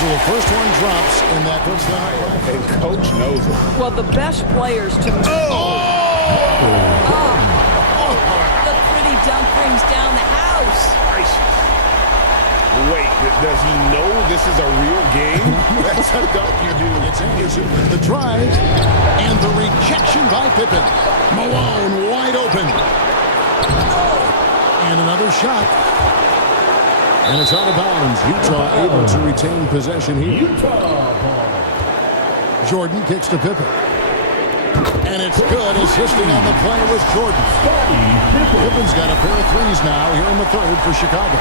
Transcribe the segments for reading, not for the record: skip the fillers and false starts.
So the first one drops, and that puts them at one. And coach knows it. Well, the best players to me. The pretty dunk brings down the house. Gracious. Wait, does he know this is a real game? That's a dunk you do. It's Anderson with the drive, and the rejection by Pippen. Malone wide open. And another shot. And it's out of bounds. Utah able to retain possession here. Jordan kicks to Pippen. And it's good. Assisting on the play was Jordan. Pippen's got a pair of threes now here in the third for Chicago.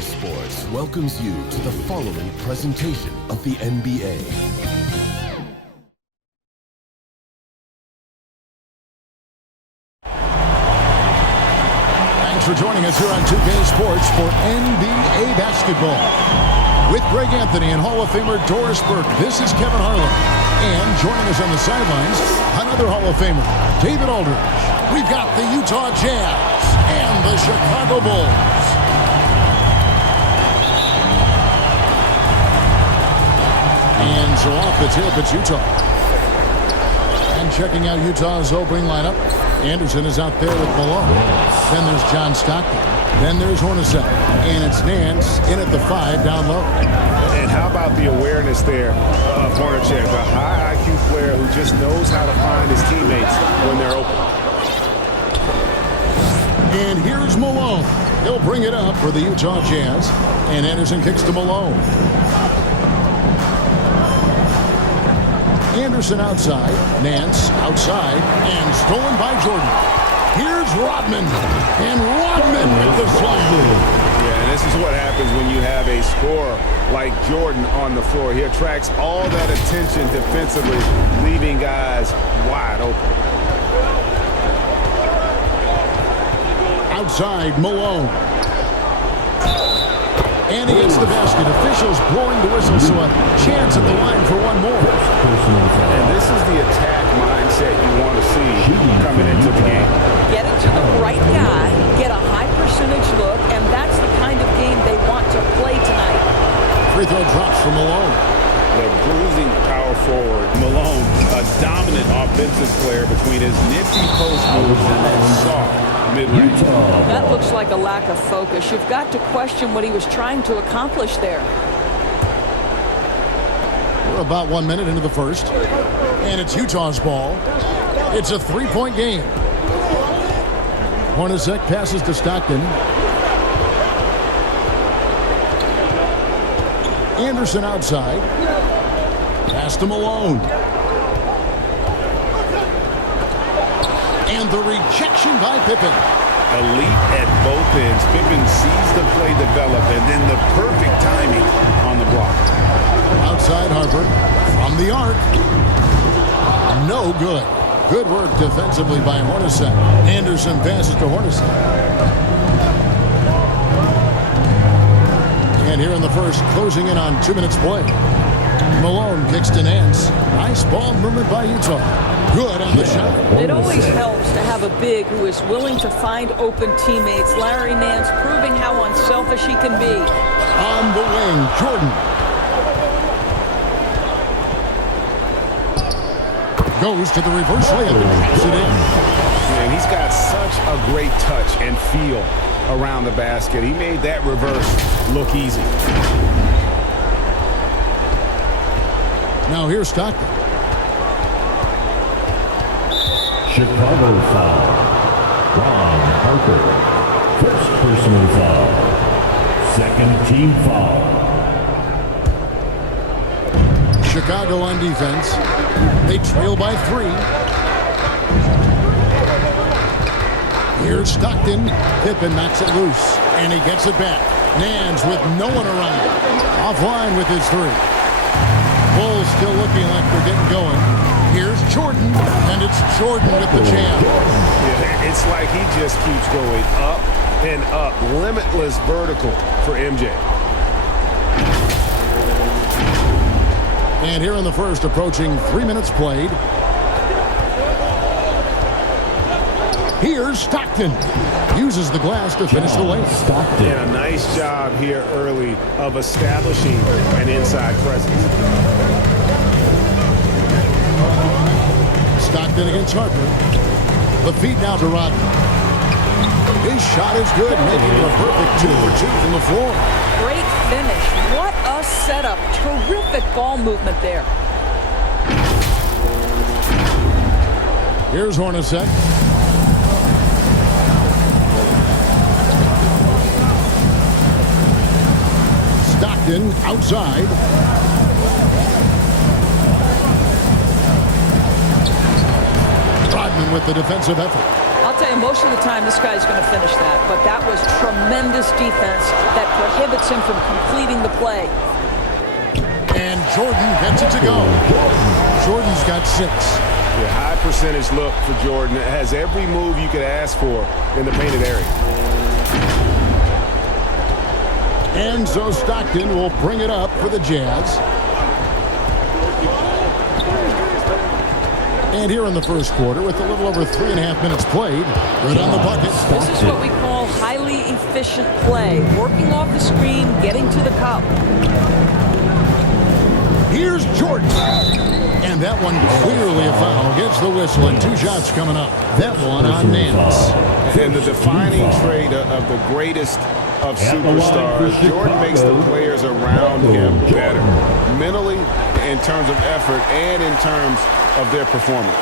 Sports welcomes you to the following presentation of the NBA. Thanks for joining us here on 2K Sports for NBA basketball. With Greg Anthony and Hall of Famer Doris Burke, this is Kevin Harlan. And joining us on the sidelines, another Hall of Famer, David Aldridge. We've got the Utah Jazz and the Chicago Bulls. And so off the tip, it's Utah. And checking out Utah's opening lineup, Anderson is out there with Malone. Then there's John Stockton. Then there's Hornacek. And it's Nance in at the 5 down low. And how about the awareness there of Hornacek, a high IQ player who just knows how to find his teammates when they're open. And here's Malone. He'll bring it up for the Utah Jazz. And Anderson kicks to Malone. Anderson outside, Nance outside, and stolen by Jordan. Here's Rodman, and Rodman with the flag. Yeah, and this is what happens when you have a scorer like Jordan on the floor. He attracts all that attention defensively, leaving guys wide open. Outside, Malone. And he hits the basket. Officials blowing the whistle, so a chance at the line for one more. And this is the attack mindset you want to see coming into the game. Get it to the right guy, get a high percentage look, and that's the kind of game they want to play tonight. Free throw drops from Malone. The bruising power forward, Malone, a dominant offensive player between his nifty post moves and that soft mid-range. That looks like a lack of focus. You've got to question what he was trying to accomplish there. We're about 1 minute into the first. And it's Utah's ball. It's a three-point game. Hornacek passes to Stockton. Anderson outside. Pass to Malone. And the rejection by Pippen. Elite at both ends. Pippen sees the play develop, and then the perfect timing on the block. Outside Harper from the arc. No good. Good work defensively by Hornacek. Anderson passes to Hornacek. And here in the first, closing in on 2 minutes play. Malone kicks to Nance. Nice ball movement by Utah. Good on the shot. It always helps to have a big who is willing to find open teammates. Larry Nance proving how unselfish he can be. On the wing, Jordan. Goes to the reverse layup and drops it in. And he's got such a great touch and feel around the basket. He made that reverse look easy. Now here's Stockton. Chicago foul. Ron Harper. First personal foul. Second team foul. Chicago on defense. They trail by 3. Here's Stockton. Pippen knocks it loose, and he gets it back. Nance with no one around him. Offline with his 3. Bulls still looking like they're getting going. Here's Jordan, and it's Jordan with the jam. Yeah, it's like he just keeps going up and up. Limitless vertical for MJ. And here in the first, approaching 3 minutes played. Here's Stockton. Uses the glass to finish the lane. Stockton. And a nice job here early of establishing an inside presence. Stockton against Harper. The feed now to Rodman. His shot is good, making it a perfect 2 for 2 from the floor. Great finish. What a setup. Terrific ball movement there. Here's Hornacek. Stockton outside. Rodman with the defensive effort. I'll tell you, most of the time this guy's going to finish that, but that was tremendous defense that prohibits him from completing the play. And Jordan gets it to go. Jordan's got 6. Yeah, high percentage look for Jordan. It has every move you could ask for in the painted area. And so Stockton will bring it up for the Jazz. And here in the first quarter, with a little over 3.5 minutes played, right on the bucket. This is what we call highly efficient play. Working off the screen, getting to the cup. Here's Jordan. And that one clearly a foul. Gets the whistle, and 2 shots coming up. That one on Nance. And the defining trait of the greatest of superstars, Jordan makes the players around him better. Mentally, in terms of effort, and in terms of their performance.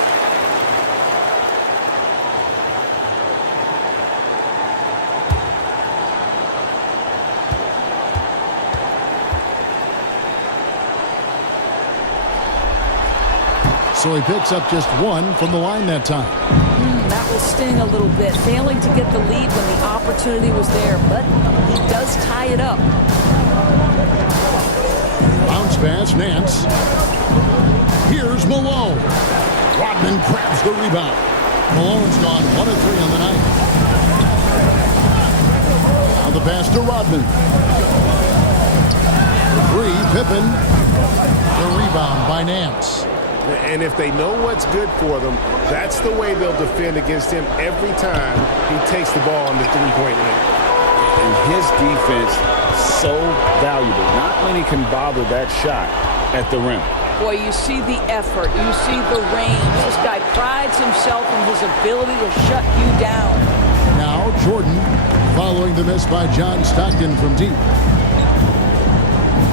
So he picks up just 1 from the line that time. That will sting a little bit. Failing to get the lead when the opportunity was there, but he does tie it up. Bounce pass, Nance. Here's Malone. Rodman grabs the rebound. Malone's gone 1 of 3 on the night. Now the pass to Rodman. 3, Pippen. The rebound by Nance. And if they know what's good for them, that's the way they'll defend against him every time he takes the ball on the three-point line. And his defense, so valuable. Not many can bother that shot at the rim. Boy, you see the effort. You see the range. This guy prides himself in his ability to shut you down. Now Jordan following the miss by John Stockton from deep.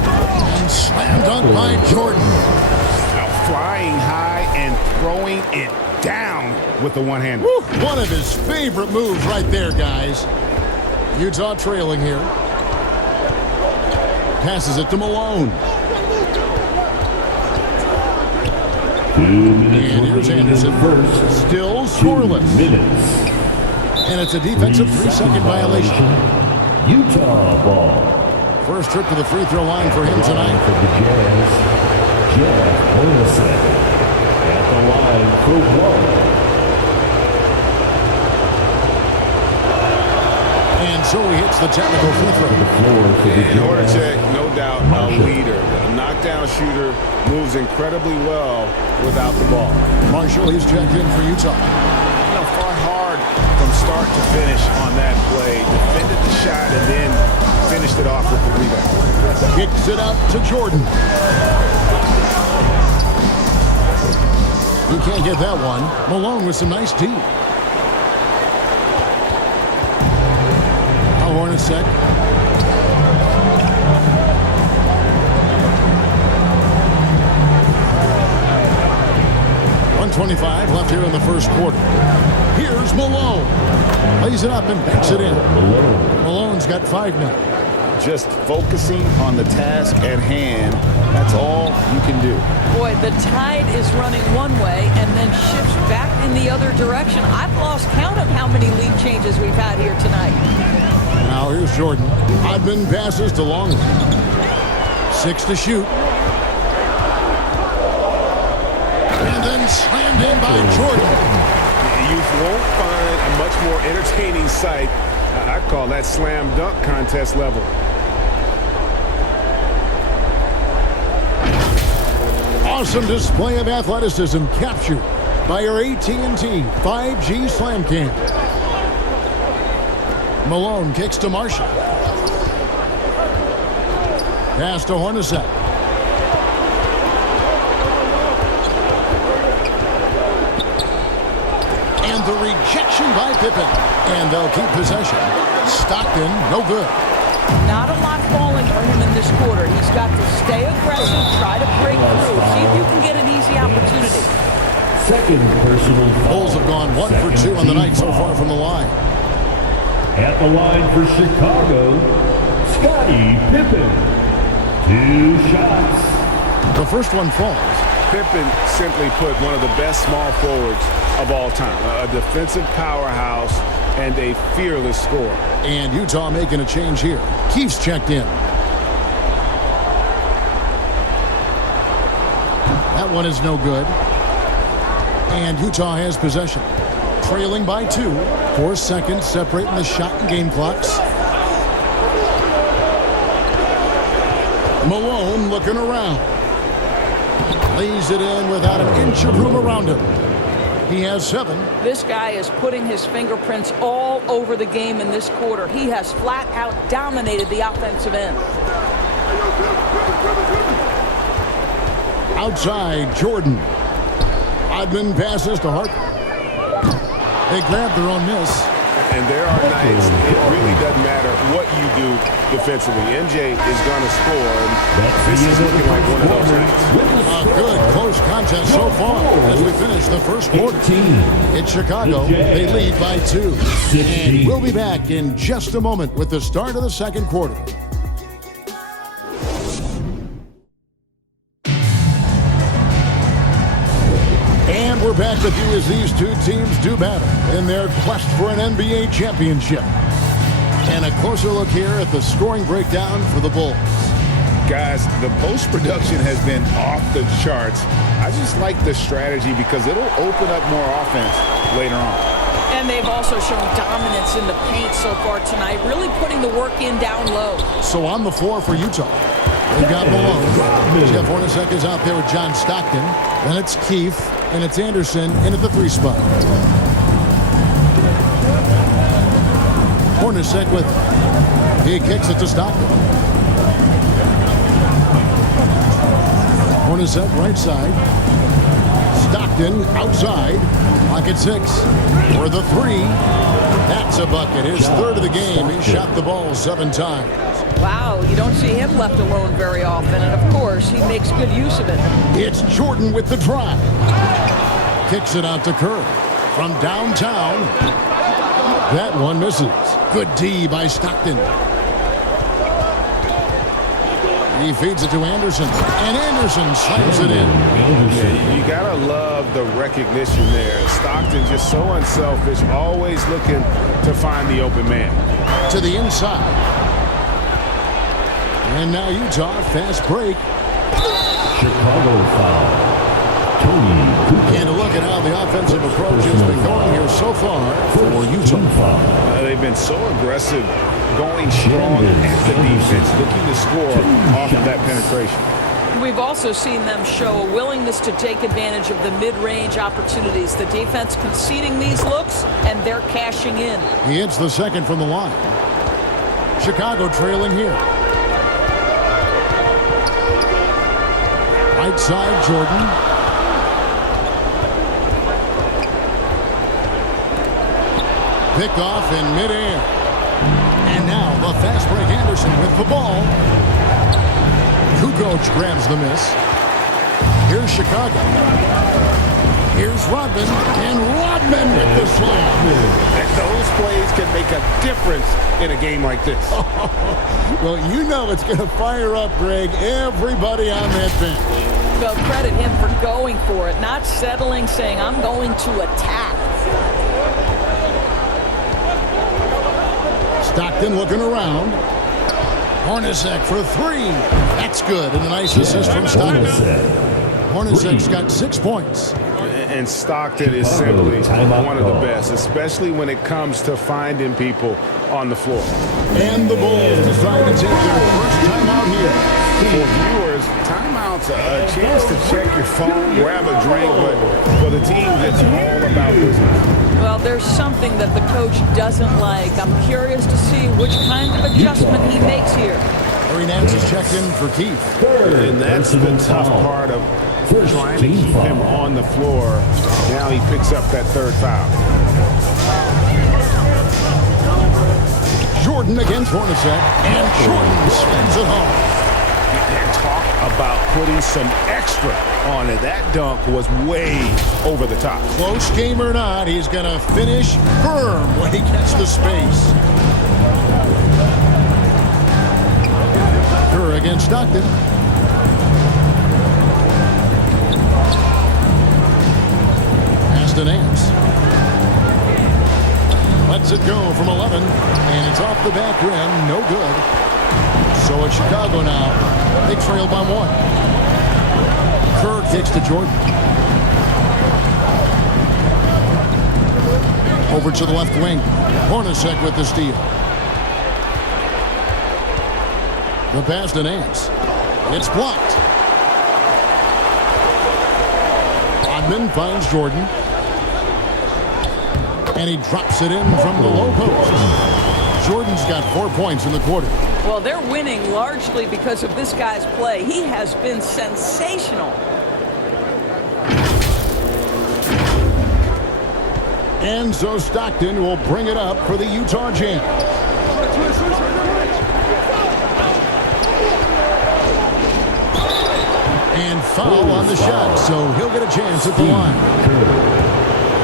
And slam dunk by Jordan. Flying high and throwing it down with the one-hander. One of his favorite moves right there, guys. Utah trailing here. Passes it to Malone. 2 minutes And here's Anderson. first. Still 2 scoreless. minutes. And it's a defensive 3-second violation. Utah ball. First trip to the free throw line for him tonight. For the Jazz, Jeff Hornacek at the line for 1. And so he hits the technical free throw. And Hornacek, no doubt, a leader. A knockdown shooter, moves incredibly well without the ball. Marshall, he's checked in for Utah. Fought hard from start to finish on that play. Defended the shot and then finished it off with the rebound. Kicks it out to Jordan. He can't get that one. Malone with some nice D. Now Hornacek. 3:25 left here in the first quarter. Here's Malone. Lays it up and banks it in. Malone's got 5 now. Just focusing on the task at hand. That's all you can do. Boy, the tide is running one way and then shifts back in the other direction. I've lost count of how many lead changes we've had here tonight. Now here's Jordan. Odman passes to Longley. 6 to shoot. And then slammed in by Jordan. You won't find a much more entertaining sight. I call that slam dunk contest level. Awesome display of athleticism captured by your AT&T 5G Slam Cam. Malone kicks to Marshall. Pass to Hornacek. And the rejection by Pippen. And they'll keep possession. Stockton, no good. Not a lot falling for him in this quarter. He's got to stay aggressive, try to break through, see if you can get an easy opportunity. Second personal foul. Bulls have gone 1 for 2 on the night so far from the line. At the line for Chicago, Scottie Pippen. 2 shots. The first one falls. Pippen, simply put, one of the best small forwards of all time. A defensive powerhouse and a fearless scorer. And Utah making a change here. Keefe's checked in. That one is no good. And Utah has possession. Trailing by 2. 4 seconds separating the shot and game clocks. Malone looking around. Lays it in without an inch of room around him. He has 7. This guy is putting his fingerprints all over the game in this quarter. He has flat out dominated the offensive end. Outside, Jordan. Odman passes to Harper. They grab their own miss. And there are nights it really doesn't matter what you do defensively. MJ is going to score. And this is looking like one of those nights. A good close contest so far as we finish the first quarter. It's Chicago. They lead by 2. And we'll be back in just a moment with the start of the second quarter. And we're back with you as these two teams do battle in their quest for an NBA championship. And a closer look here at the scoring breakdown for the Bulls. Guys, the post-production has been off the charts. I just like the strategy because it'll open up more offense later on. And they've also shown dominance in the paint so far tonight, really putting the work in down low. So on the floor for Utah, they've got Malone. Jeff Hornacek is out there with John Stockton. Then it's Keefe, and it's Anderson in at the 3 spot. Hornacek with it. He kicks it to Stockton. Hornacek right side. Stockton outside. Pocket 6 for the 3. That's a bucket. His third of the game. He shot the ball 7 times. Wow, you don't see him left alone very often, and of course, he makes good use of it. It's Jordan with the drive. Kicks it out to Kerr. From downtown. That one misses. Good D by Stockton. He feeds it to Anderson. And Anderson slams it in. Yeah, you got to love the recognition there. Stockton just so unselfish, always looking to find the open man. To the inside. And now Utah, fast break. Chicago foul. Tony Kukoc. And a look at how the offensive approach has been going here so far for Utah. They've been so aggressive, going strong at the defense, looking to score off of that penetration. We've also seen them show a willingness to take advantage of the mid-range opportunities. The defense conceding these looks, and they're cashing in. He hits the second from the line. Chicago trailing here. Right side, Jordan. Pick off in midair. And now the fast break Anderson with the ball. Kukoc grabs the miss. Here's Chicago. Here's Rodman, and Rodman with the slam. And those plays can make a difference in a game like this. Well, you know it's going to fire up, Greg, everybody on that bench. Well, credit him for going for it, not settling, saying, I'm going to attack. Stockton looking around. Hornacek for three. That's good, and a nice assist from Stockton. Hornacek's got 6 points. And Stockton is simply one of the best, especially when it comes to finding people on the floor. And the Bulls decide to take their first timeout here. For viewers, timeout's a chance to check your phone, grab a drink, but for the team, it's all about business. Well, there's something that the coach doesn't like. I'm curious to see which kind of adjustment he makes here. Larry Nance is checked in for Keith. And that's the tough part of trying to keep him on the floor. Now he picks up that third foul. Jordan against Hornacek, and Jordan spins it home. And talk about putting some extra on it. That dunk was way over the top. Close game or not, he's going to finish firm when he gets the space. Kerr against Stockton. Pass to Nance. Lets it go from 11, and it's off the back rim. No good. So it's Chicago now. They trail by 1. Kerr kicks to Jordan. Over to the left wing. Hornacek with the steal. The pass to Nance. It's blocked. Rodman finds Jordan. And he drops it in from the low post. Jordan's got 4 points in the quarter. Well, they're winning largely because of this guy's play. He has been sensational. And so Stockton will bring it up for the Utah Jazz. And foul on the shot, so he'll get a chance at the line.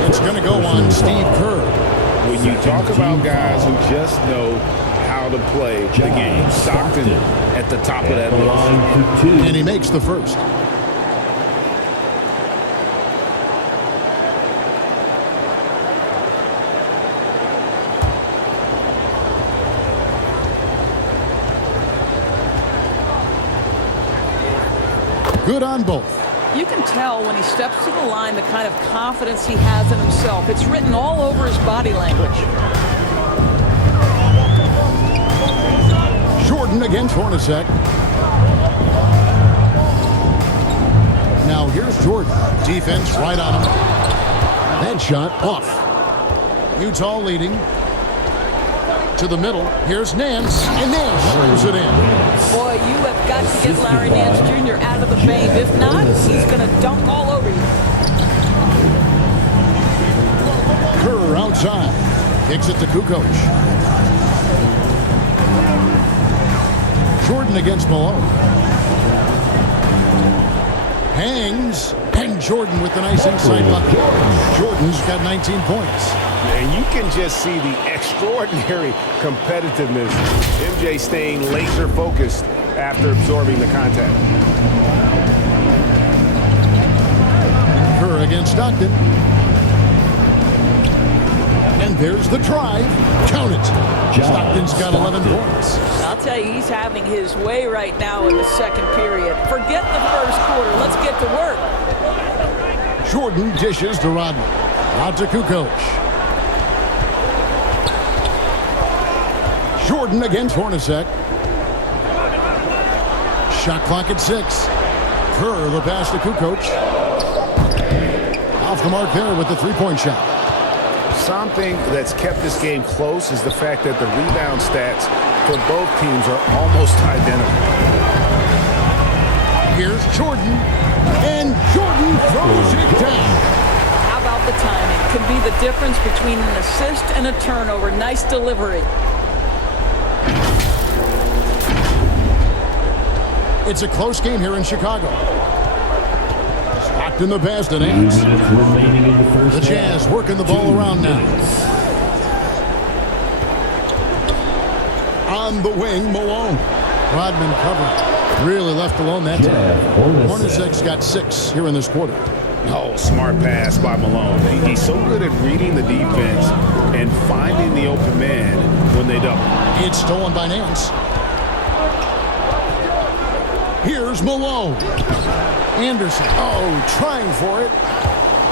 It's going to go on Steve Kerr. When you talk about guys who just know how to play the game, Stockton at the top of that list. And he makes the first. Good on both. You can tell when he steps to the line the kind of confidence he has in himself. It's written all over his body language. Jordan against Hornacek. Now here's Jordan. Defense right on him. That shot off. Utah leading. To the middle. Here's Nance. And Nance throws it in. Boy, you have got to get Larry Nance Jr. out of the paint. If not, he's going to dunk all over you. Kerr outside. Kicks it to Kukoc. Jordan against Malone. Hangs. And Jordan with the nice inside bucket. Jordan's got 19 points. And you can just see the extraordinary competitiveness. MJ staying laser focused after absorbing the contact. Kerr against Stockton. And there's the drive. Count it. Stockton's got 11 points. I'll tell you, he's having his way right now in the second period. Forget the first quarter. Let's get to work. Jordan dishes to Rodman. Out to Kukoc. Jordan against Hornacek. Shot clock at 6. Kerr the pass to Kukoc. Off the mark there with the three-point shot. Something that's kept this game close is the fact that the rebound stats for both teams are almost identical. Here's Jordan. And Jordan throws it down. How about the timing? Could be the difference between an assist and a turnover. Nice delivery. It's a close game here in Chicago. Stockton the pass to 2 Nance. minutes remaining in the first The Jazz half. working the ball 2 around now. minutes. On the wing, Malone. Rodman covering. Really left alone that time. Jeff Hornacek. Hornacek's got 6 here in this quarter. Oh, smart pass by Malone. He's so good at reading the defense and finding the open man when they double. It's stolen by Nance. Here's Malone. Anderson. Oh, trying for it.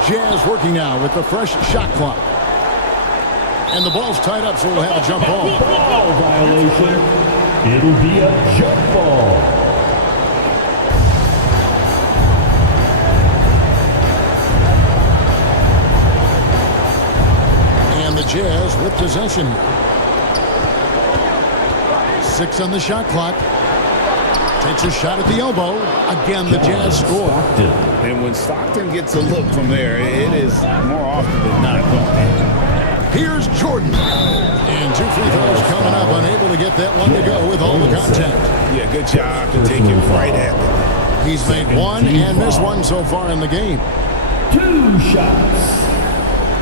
Jazz working now with the fresh shot clock. And the ball's tied up, so we'll have a jump ball. Ball violation. It'll be a jump ball. And the Jazz with possession here. 6 on the shot clock. Takes a shot at the elbow. Again, the Jazz score. And when Stockton gets a look from there, it is more often than not going in. Here's Jordan. And 2 free throws coming up. Unable to get that one to go with all the contact. Yeah, good job to take it right at them. He's made 1 and missed 1 so far in the game. 2 shots.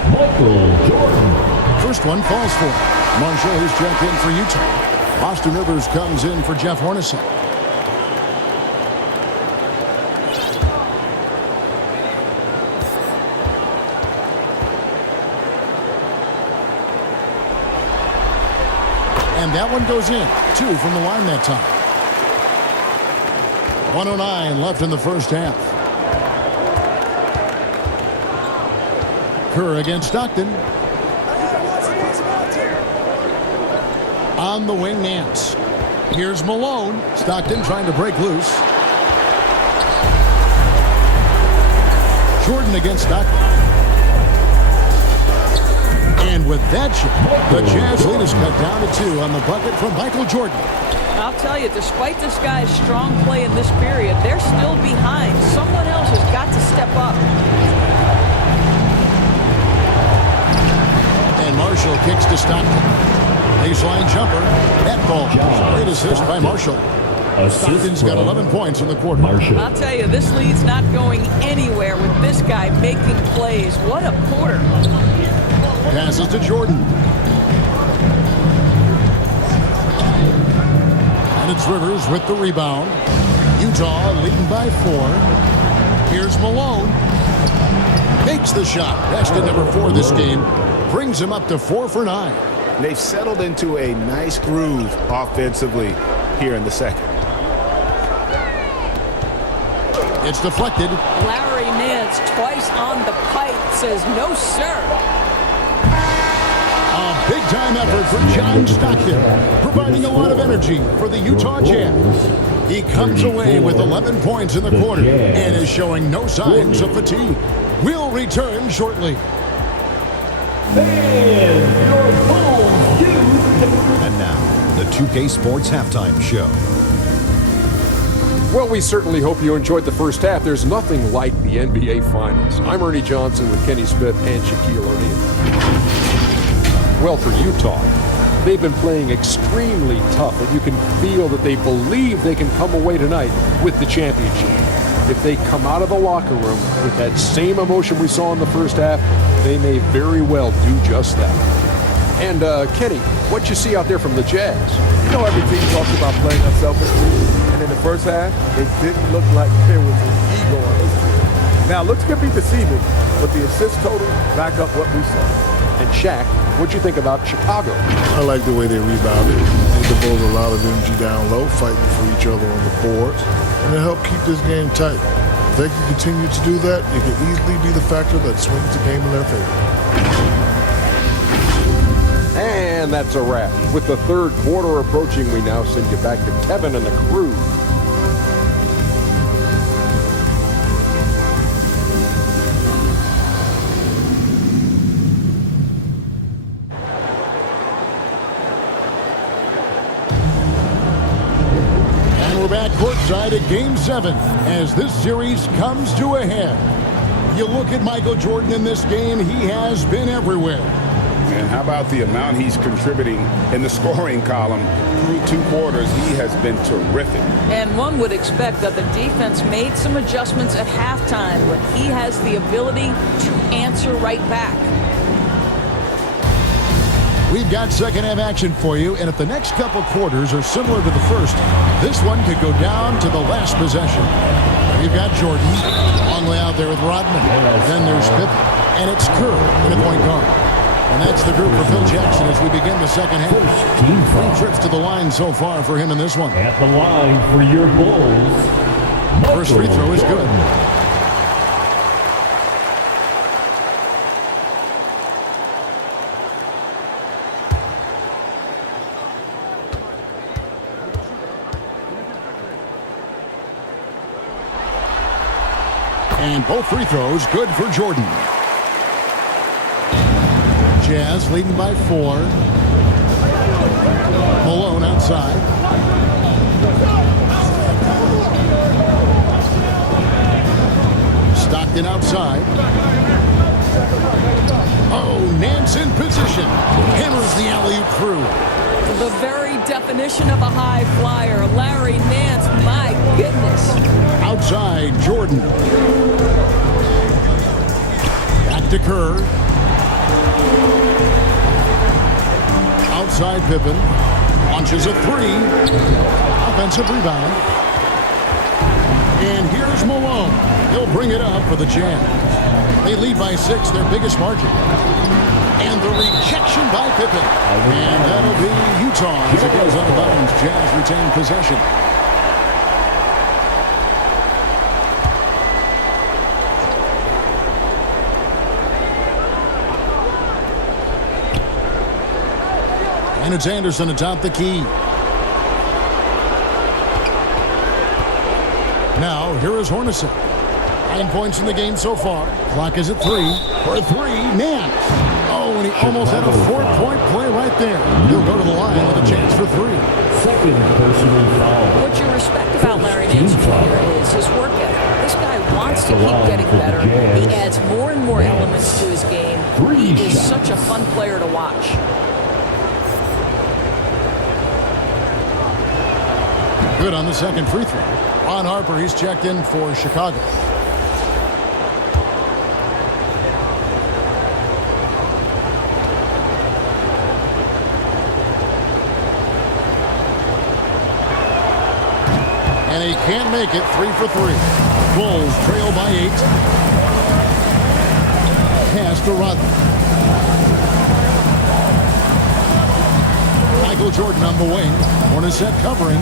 Michael Jordan. First one falls for him. Marshall, who's checked in for Utah. Austin Rivers comes in for Jeff Hornacek. And that one goes in. 2 from the line that time. 1:09 left in the first half. Kerr against Stockton. On the wing, Nance. Here's Malone. Stockton trying to break loose. Jordan against Stockton. And with that shot, the Jazz lead is cut down to 2 on the bucket from Michael Jordan. I'll tell you, despite this guy's strong play in this period, they're still behind. Someone else has got to step up. And Marshall kicks to Stockton. Baseline jumper. That ball. Great assist by Marshall. Stockton's got 11 points in the quarter. Marshall. I'll tell you, this lead's not going anywhere with this guy making plays. What a quarter. Passes to Jordan. And it's Rivers with the rebound. Utah leading by 4. Here's Malone. Makes the shot. Best at number 4 this game. Brings him up to 4 for 9. They've settled into a nice groove offensively here in the second. It's deflected. Larry Nance twice on the pipe says no, sir. A big-time effort for John Stockton, providing a lot of energy for the Utah Jazz. He comes away with 11 points in the quarter and is showing no signs of fatigue. We'll return shortly. And now, the 2K Sports Halftime Show. Well, we certainly hope you enjoyed the first half. There's nothing like the NBA Finals. I'm Ernie Johnson with Kenny Smith and Shaquille O'Neal. Well, for Utah, they've been playing extremely tough, and you can feel that they believe they can come away tonight with the championship. If they come out of the locker room with that same emotion we saw in the first half, they may very well do just that. And, Kenny, what'd you see out there from the Jazz? You know, every team talks about playing unselfishly, and in the first half, it didn't look like there was an ego on this team. Now, looks could be deceiving, but the assist total back up what we saw. And Shaq, what'd you think about Chicago? I like the way they rebounded. They devoted a lot of energy down low, fighting for each other on the boards, and it helped keep this game tight. If they can continue to do that, it can easily be the factor that swings the game in their favor. And that's a wrap. With the third quarter approaching, we now send you back to Kevin and the crew. And we're back courtside at Game 7 as this series comes to a head. You look at Michael Jordan in this game, he has been everywhere. And how about the amount he's contributing in the scoring column through 2 quarters? He has been terrific. And one would expect that the defense made some adjustments at halftime, but he has the ability to answer right back. We've got second half action for you, and if the next couple quarters are similar to the first, this one could go down to the last possession. You've got Jordan, long way out there with Rodman. Then there's Pippen, and it's Kerr in the point guard. And that's the group for Phil Jackson as we begin the second half. 3 trips to the line so far for him in this one. At the line for your Bulls. First free throw is good. And both free throws good for Jordan. Jazz leading by 4. Malone outside. Stockton outside. Oh, Nance in position. Hammers the alley-oop through. The very definition of a high flyer, Larry Nance, my goodness. Outside, Jordan. Back to Kerr. Outside, Pippen. Launches a 3. Offensive rebound. And here's Malone. He'll bring it up for the Jazz. They lead by 6, their biggest margin. And the rejection by Pippen. And that'll be Utah as it goes out of bounds. Jazz retain possession. And it's Anderson atop the key. Now, here is Hornacek. 9 points in the game so far. Clock is at 3. For 3, Nance. Oh, and he almost had a 4-point play right there. He'll go to the line with a chance for 3. Second personal foul. What you respect about Larry Nance Jr. is his work ethic. This guy wants to keep getting better. He adds more and more elements to his game. He is such a fun player to watch. Good on the second free throw. Ron Harper, he's checked in for Chicago. And he can't make it. 3 for 3. Bulls trail by 8. Pass to Rodman. Michael Jordan on the wing. Hornacek covering.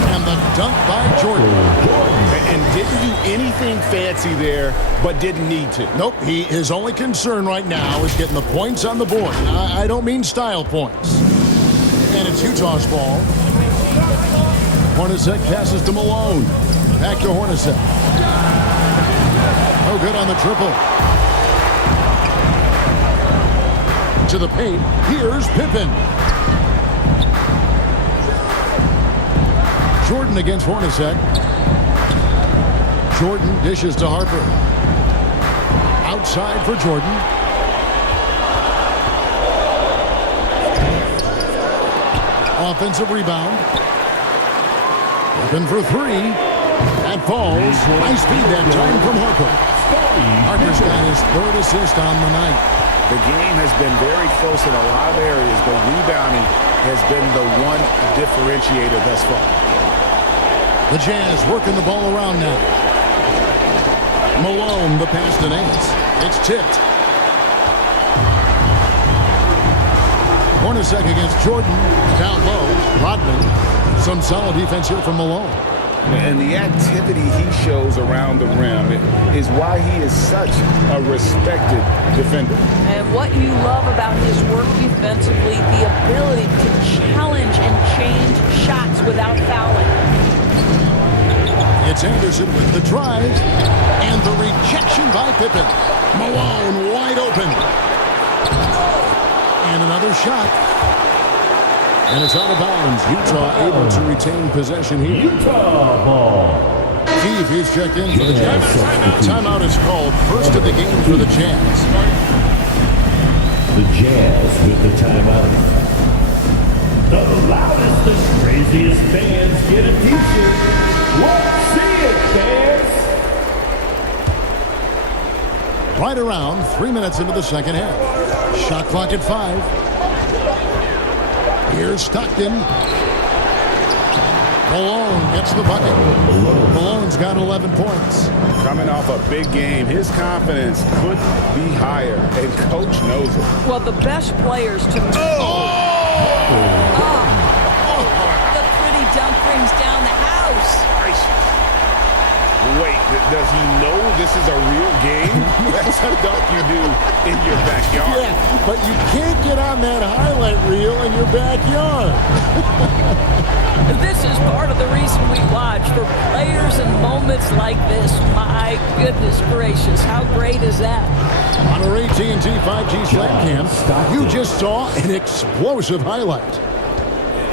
And the dunk by Jordan. And didn't do anything fancy there, but didn't need to. Nope, his only concern right now is getting the points on the board. I don't mean style points. And it's Utah's ball. Hornacek passes to Malone. Back to Hornacek. No good on the triple. To the paint. Here's Pippen. Jordan against Hornacek. Jordan dishes to Harper. Outside for Jordan. Offensive rebound. Pippen for 3. That falls. High speed that time from Harper. Harper's got his 3rd assist on the night. The game has been very close in a lot of areas, but rebounding has been the one differentiator thus far. The Jazz working the ball around now. Malone, the pass to Nance. It's tipped. Hornacek against Jordan. Down low. Rodman. Some solid defense here from Malone. And the activity he shows around the rim is why he is such a respected defender. And what you love about his work defensively, the ability to challenge and change shots without fouling. It's Anderson with the drive, and the rejection by Pippen. Malone wide open. And another shot. And it's out of bounds. Utah able to retain possession here. Utah ball. Keefe is checked in for the Jazz. Timeout is called. First of the game for the Jazz. The Jazz with the timeout. The loudest and craziest fans get a t-shirt. Let's see it, fans! Right around 3 minutes into the second half. Shot clock at 5. Here's Stockton. Malone gets the bucket. Malone's got 11 points. Coming off a big game, his confidence couldn't be higher, and Coach knows it. Well, the best players to me. The pretty dunk brings down the house. Wait, does he know this is a real game? That's a dunk you do in your backyard. Yeah, but you can't get on that highlight reel in your backyard. This is part of the reason we watch, for players and moments like this. My goodness gracious, how great is that? On our AT&T 5G Slam Cam, you just saw an explosive highlight.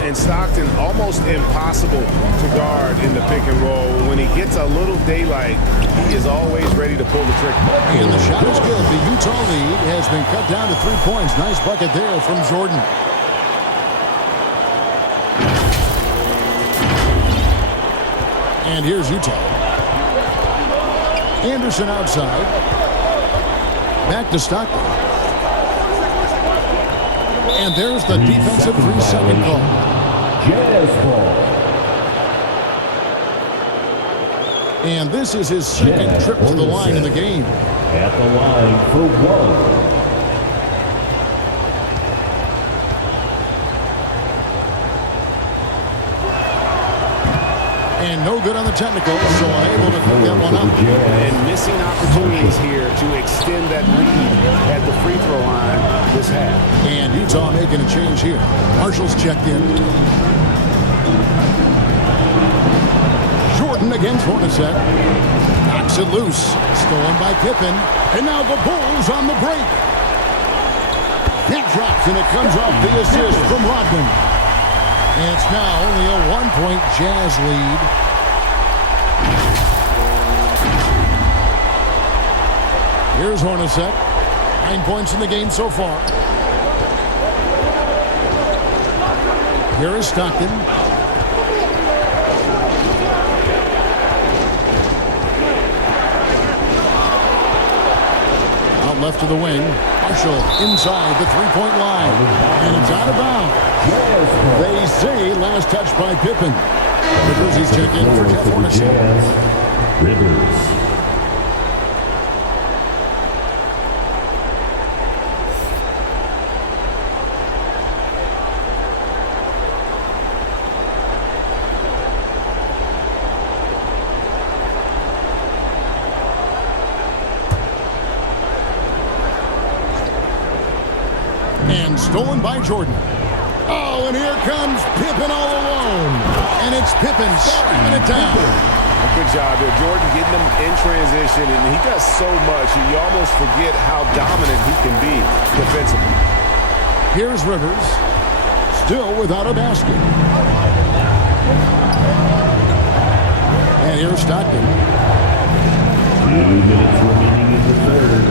And Stockton almost impossible to guard in the pick and roll. When he gets a little daylight, he is always ready to pull the trigger. And the shot is good. The Utah lead has been cut down to 3 points. Nice bucket there from Jordan. And here's Utah. Anderson outside. Back to Stockton. And there's the defensive 3-second call. Jazz ball. And this is his second trip to the line in the game. At the line for 1. And no good on the technical, so unable to pick that one up. And missing opportunities here to extend that lead at the free throw line this half. And Utah making a change here. Marshall's checked in. Jordan against Hornacek. Knocks it loose. Stolen by Pippen. And now the Bulls on the break. That drops, and it comes off the assist from Rodman. And it's now only a 1-point Jazz lead. Here's Hornacek. 9 points in the game so far. Here is Stockton. Out left to the wing. Marshall inside the three-point line. And it's out of bounds. They say last touch by Pippen. Rivers, he's checked in for Jeff Hornacek. Rivers. And stolen by Jordan. Oh, and here comes Pippen all alone. And it's Pippen slamming it down. Good job there. Jordan getting them in transition, and he does so much, you almost forget how dominant he can be defensively. Here's Rivers, still without a basket. And here's Stockton. 2 minutes remaining in the third.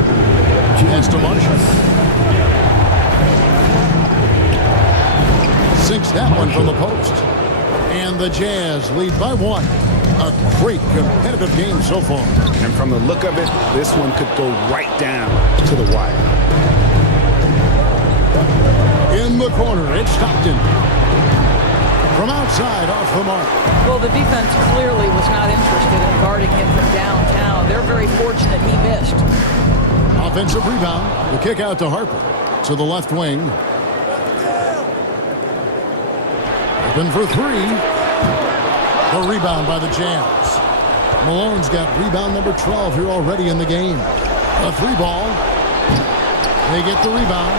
Pass to Marshall. Sinks that one from the post. And the Jazz lead by 1. A great competitive game so far. And from the look of it, this one could go right down to the wire. In the corner, it's Stockton. From outside, off the mark. Well, the defense clearly was not interested in guarding him from downtown. They're very fortunate he missed. Offensive rebound. The kick out to Harper. To the left wing. Open for 3. The rebound by the Jazz. Malone's got rebound number 12 here already in the game. A 3 ball. They get the rebound.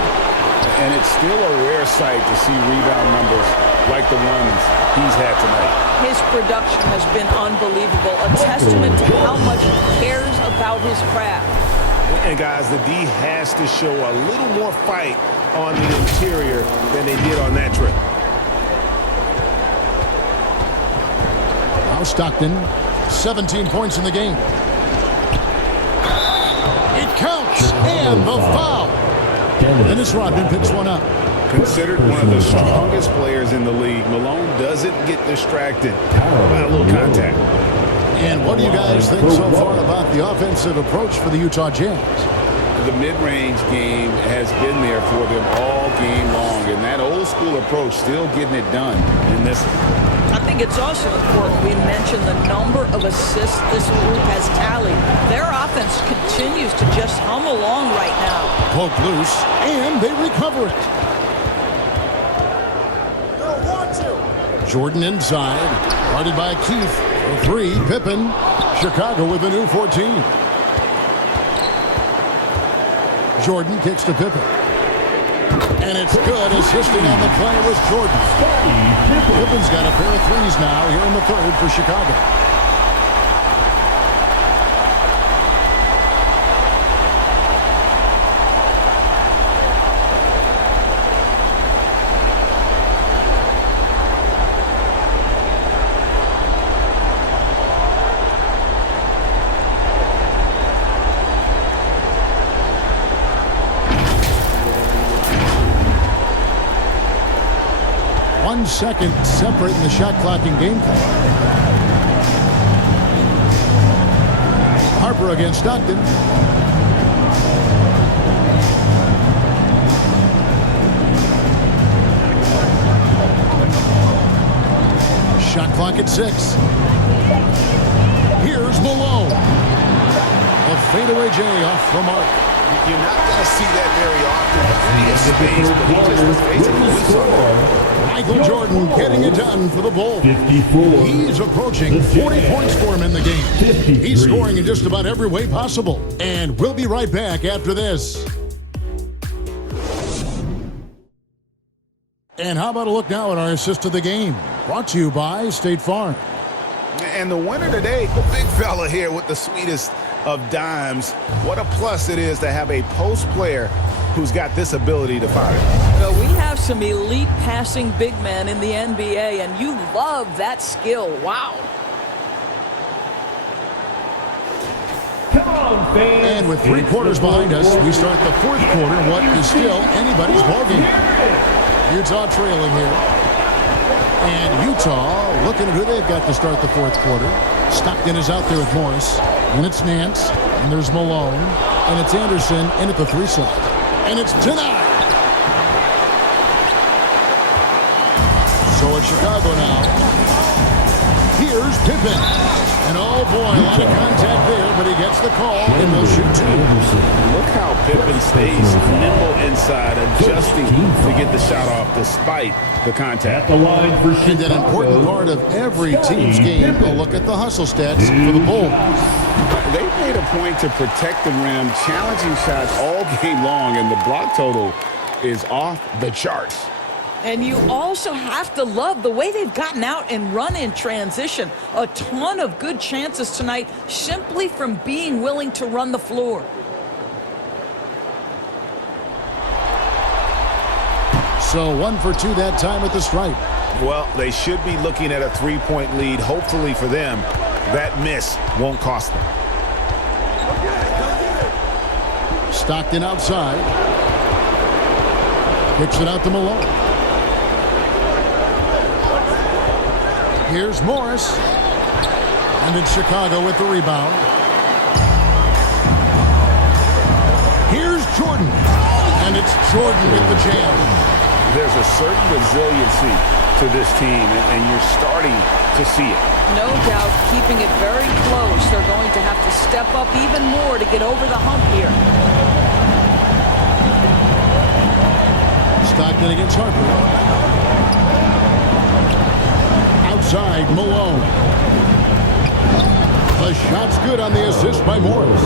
And it's still a rare sight to see rebound numbers like the ones he's had tonight. His production has been unbelievable. A testament to how much he cares about his craft. And guys, the D has to show a little more fight on the interior than they did on that trip. Now Stockton, 17 points in the game. It counts, and the foul. Dennis Rodman picks one up. Considered one of the strongest players in the league, Malone doesn't get distracted by a little contact. And what do you guys think so far about the offensive approach for the Utah Jazz? The mid-range game has been there for them all game long, and that old-school approach still getting it done in this one. I think it's also important we mention the number of assists this group has tallied. Their offense continues to just hum along right now. Poke loose, and they recover it. Jordan inside, guarded by Keith. For three, Pippen. Chicago with a new 14. Jordan kicks to Pippen. And it's good. Assisting on the play was Jordan. Pippen's got a pair of threes now here in the third for Chicago. Second separating the shot clock and game clock. Harper against Stockton. Shot clock at 6. Here's Malone. A fadeaway J off the mark. You're not going to see that very often. But he just was basically we saw that. Michael Jordan getting it done for the Bulls. 54. He's approaching 40 points for him in the game. 53. He's scoring in just about every way possible. And we'll be right back after this. And how about a look now at our assist of the game? Brought to you by State Farm. And the winner today, the big fella here with the sweetest of dimes. What a plus it is to have a post player who's got this ability to fire. Well, we have some elite passing big men in the NBA, and you love that skill. Wow. Come on, fans. And with 3 quarters behind us, we start the fourth quarter, what is still anybody's ballgame. Utah trailing here. And Utah looking at who they've got to start the fourth quarter. Stockton is out there with Morris. And it's Nance. And there's Malone. And it's Anderson in at the 3 side. And it's denied. So it's Chicago now. Here's Pippen. And oh boy, a lot of contact there, but he gets the call and they'll shoot 2. Look how Pippen stays nimble inside, adjusting to get the shot off despite the contact. The line for Chicago. And an important part of every team's game, a look at the hustle stats for the Bulls. They made a point to protect the rim, challenging shots all game long, and the block total is off the charts. And you also have to love the way they've gotten out and run in transition. A ton of good chances tonight simply from being willing to run the floor. So 1 for 2 that time at the stripe. Well, they should be looking at a 3-point lead. Hopefully for them, that miss won't cost them. Stockton outside. Kicks it out to Malone. Here's Morris. And it's Chicago with the rebound. Here's Jordan. And it's Jordan with the jam. There's a certain resiliency to this team, and you're starting to see it. No doubt, keeping it very close. They're going to have to step up even more to get over the hump here. Stockton against Harper. Outside, Malone. The shot's good on the assist by Morris.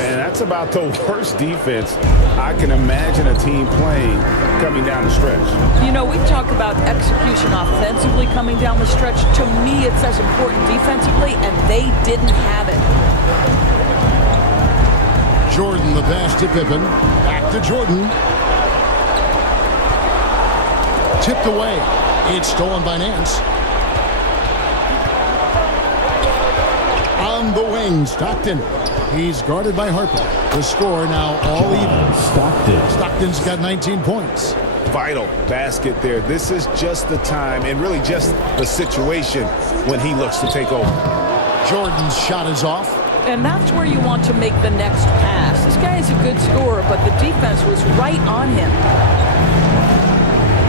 And that's about the worst defense I can imagine a team playing coming down the stretch. You know, we talk about execution offensively coming down the stretch. To me, it's as important defensively, and they didn't have it. Jordan, the pass to Pippen. Back to Jordan. Tipped away. It's stolen by Nance. On On the wing, Stockton. He's guarded by Harper. The score now all even. Stockton's got 19 points. Vital basket there. This is just the time and really just the situation when he looks to take over. Jordan's shot is off. And that's where you want to make the next pass. This guy is a good scorer, but the defense was right on him.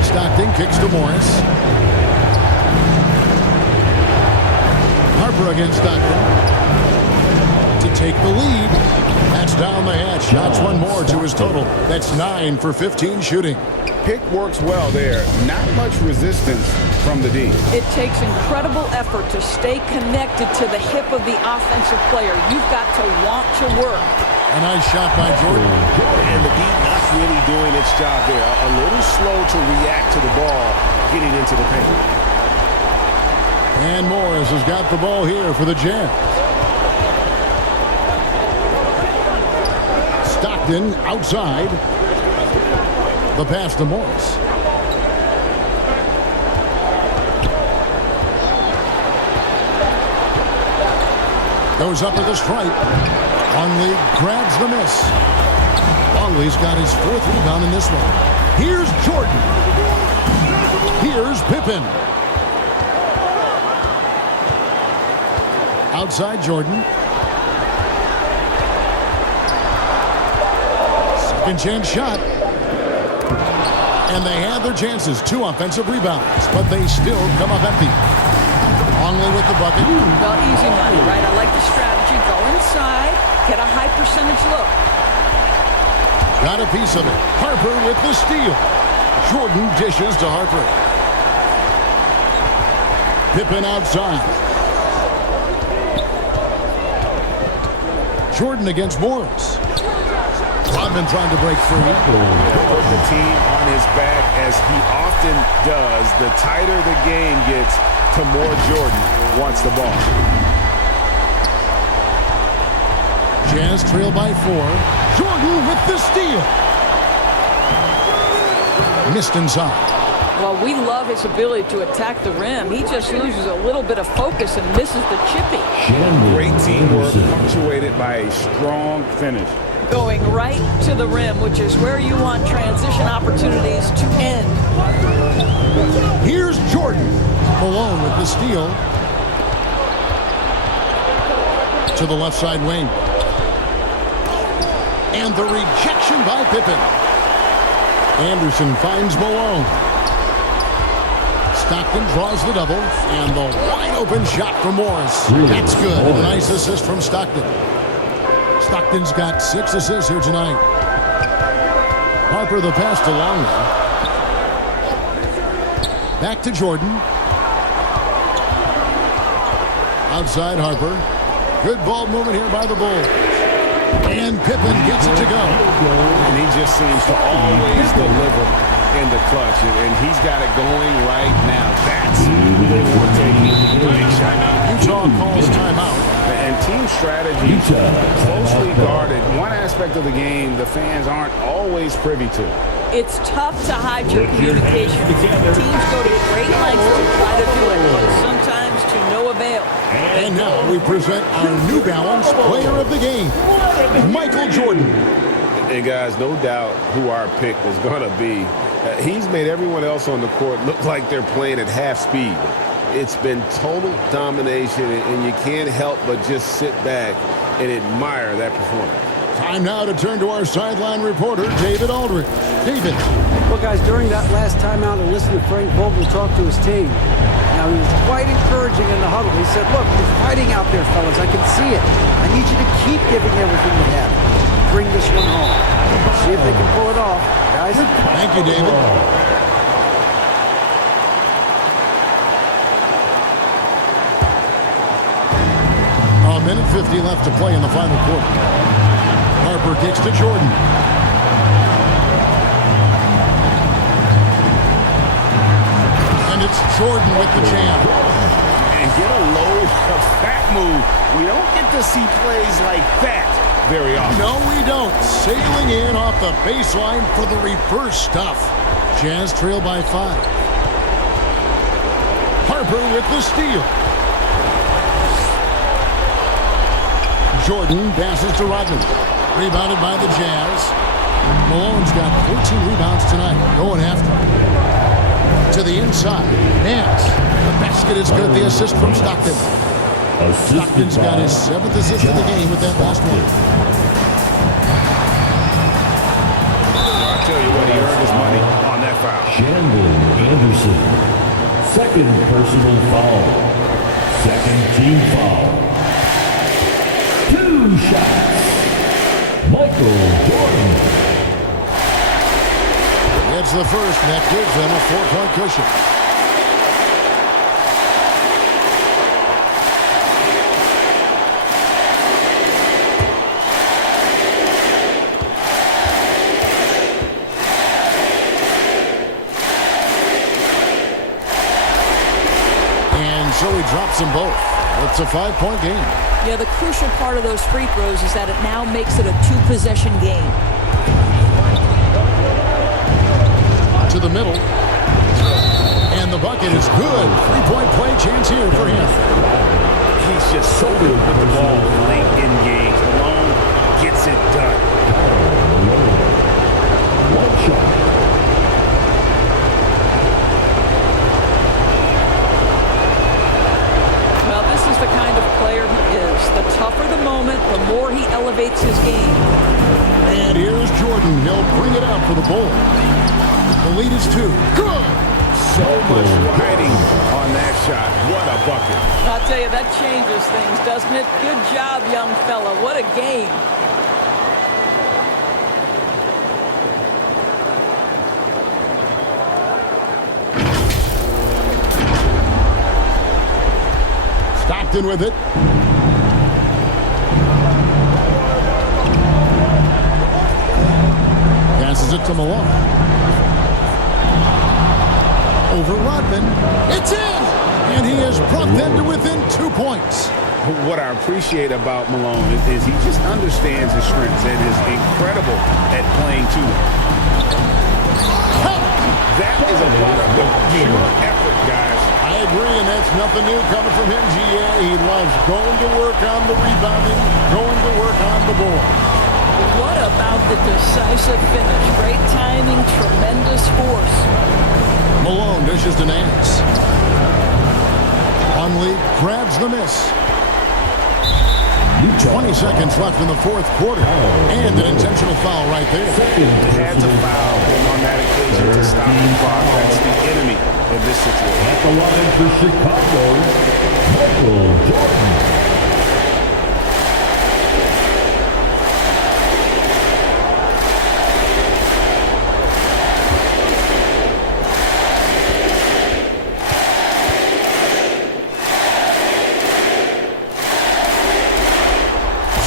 Stockton kicks to Morris. Harper against Stockton to take the lead. That's down the hatch. Shots one more to his total. That's 9 for 15 shooting. Pick works well there. Not much resistance from the D. It takes incredible effort to stay connected to the hip of the offensive player. You've got to want to work. A nice shot by Jordan. And the D not really doing its job there. A little slow to react to the ball getting into the paint. And Morris has got the ball here for the Jazz. Stockton outside. The pass to Morris. Goes up with a stripe. Longley grabs the miss. Longley's got his 4th rebound in this one. Here's Jordan. Here's Pippen. Outside Jordan. Second chance shot. And they had their chances. 2 offensive rebounds, but they still come up empty. Longley with the bucket. Well, easy money, right? I like the strategy. Go inside, get a high percentage look. Got a piece of it. Harper with the steal. Jordan dishes to Harper. Pippen outside. Jordan against Morris. Rodman trying to break free. Put the team on his back as he often does. The tighter the game gets, the more Jordan wants the ball. Jazz trail by 4. Jordan with the steal. Missed inside. Well, we love his ability to attack the rim. He just loses a little bit of focus and misses the chippy. Great teamwork punctuated by a strong finish. Going right to the rim, which is where you want transition opportunities to end. Here's Jordan. Malone with the steal. To the left side wing. And the rejection by Pippen. Anderson finds Malone. Stockton draws the double. And the wide open shot from Morris. That's good. A nice assist from Stockton. Stockton's got 6 assists here tonight. Harper the pass to Longley. Back to Jordan. Outside Harper. Good ball movement here by the Bulls. And Pippen gets it to go. And he just seems to always deliver in the clutch. And he's got it going right now. That's who they want to take. Big shot. Utah calls timeout. And team strategy closely guarded. One aspect of the game the fans aren't always privy to. It's tough to hide your communication. Teams go to great lengths to try to do it, but sometimes to no avail. And now we present our New Balance player of the game, Michael Jordan. And guys, no doubt who our pick is going to be. He's made everyone else on the court look like they're playing at half speed. It's been total domination, and you can't help but just sit back and admire that performance. Time now to turn to our sideline reporter, David Aldridge. David. Well, guys, during that last timeout, I listened to Frank Vogel talk to his team. Now, he was quite encouraging in the huddle. He said, look, you're fighting out there, fellas. I can see it. I need you to keep giving everything you have. Bring this one home. See if they can pull it off. Guys? Thank you, David. A minute 50 left to play in the final quarter. Harper kicks to Jordan. And it's Jordan with the jam. And get a load of that move. We don't get to see plays like that very often. No, we don't. Sailing in off the baseline for the reverse stuff. Jazz trail by 5. Harper with the steal. Jordan passes to Rodman. Rebounded by the Jazz. Malone's got 14 rebounds tonight. Going after. To the inside. Nance. The basket is good. The assist from Stockton. Stockton's got his 7th assist of the game with that last one. I'll tell you what, he earned his money on that foul. Chandler Anderson. Second personal foul. Second team foul. 2 shots. Michael Jordan. Gets the first, and that gives them a 4-point cushion. And so he drops them both. It's a 5-point game. Yeah, the crucial part of those free throws is that it now makes it a 2-possession game. To the middle. And the bucket is good. 3-point play chance here for him. He's just so good with the ball late in games. Malone gets it done. One shot. Well, this is the kind of player he is. The tougher the moment, the more he elevates his game. And here's Jordan. He'll bring it up for the Bulls. The lead is 2. Good. So much riding on that shot. What a bucket. I'll tell you, that changes things, doesn't it? Good job, young fella. What a game. Stockton with it. Passes it to Malone. Over Rodman. It's in! And he has brought them to within 2 points. What I appreciate about Malone is he just understands his strengths and is incredible at playing to them. That is a product of pure effort, guys. I agree, and that's nothing new coming from him, GA. He loves going to work on the rebounding, going to work on the board. What about the decisive finish? Great timing, tremendous force. Malone dishes to Nance. Conley grabs the miss. 20 seconds left in the 4th quarter. And an intentional foul right there. Had to foul him on that occasion to stop the clock. That's the enemy of this situation. At the line for Chicago, Michael Jordan.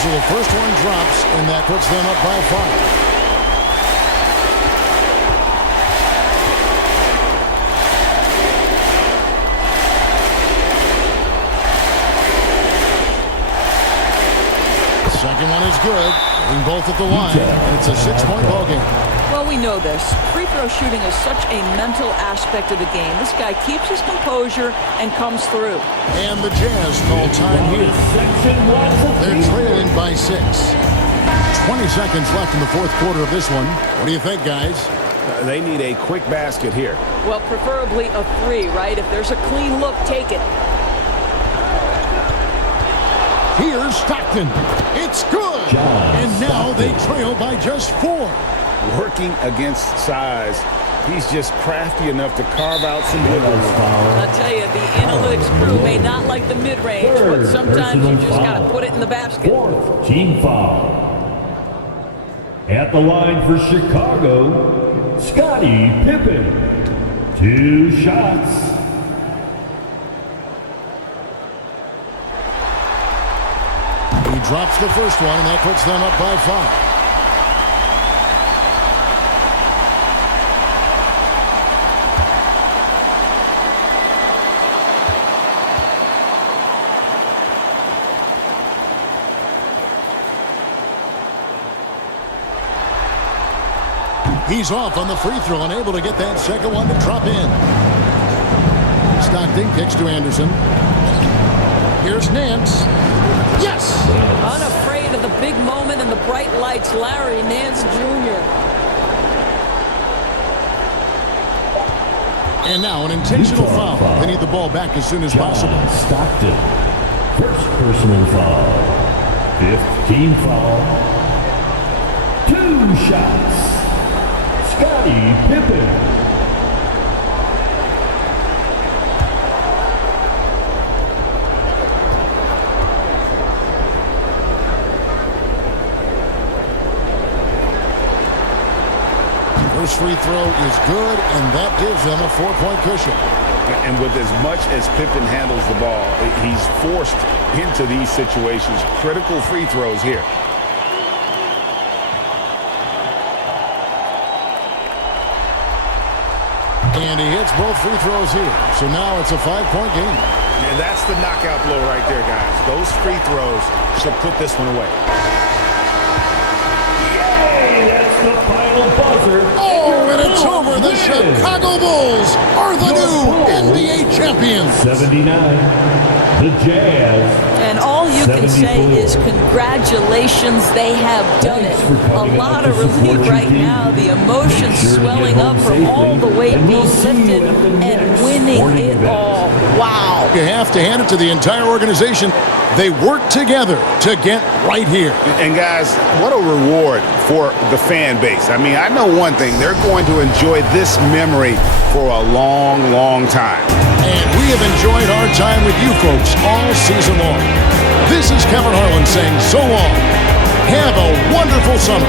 So the first one drops, and that puts them up by 5. Second one is good. Hitting both at the line, and it's a 6-point ball game. Well, we know this. Free throw shooting is such a mental aspect of the game. This guy keeps his composure and comes through. And the Jazz call time here. They're trailing by 6. 20 seconds left in the 4th quarter of this one. What do you think, guys? They need a quick basket here. Well, preferably a 3, right? If there's a clean look, take it. Here's Stockton. It's good. And now they trail by just 4. Working against size. He's just crafty enough to carve out some wiggle room. I'll tell you, the analytics crew may not like the mid-range, but sometimes you just got to put it in the basket. 4th team foul. At the line for Chicago, Scottie Pippen. 2 shots. He drops the first one, and that puts them up by 5. He's off on the free throw, unable to get that second one to drop in. Stockton kicks to Anderson. Here's Nance. Yes! Unafraid of the big moment and the bright lights, Larry Nance Jr. And now an intentional foul. They need the ball back as soon as possible. Stockton. First personal foul. 15 foul. 2 shots. Scottie Pippen. First free throw is good, and that gives them a 4-point cushion. And with as much as Pippen handles the ball, he's forced into these situations. Critical free throws here. And he hits both free throws here. So now it's a 5-point game. And that's the knockout blow right there, guys. Those free throws should put this one away. Yay! That's the final buzzer. Oh, and it's over. The Chicago Bulls are the new NBA champions. 79. The Jazz. And all you can say is congratulations, they have done it. A lot of relief right now. The emotions swelling up from all the weight being lifted and winning it all. Wow. You have to hand it to the entire organization. They work together to get right here. And guys, what a reward for the fan base. I mean, I know one thing. They're going to enjoy this memory for a long, long time. And we have enjoyed our time with you folks all season long. This is Kevin Harlan saying so long. Have a wonderful summer.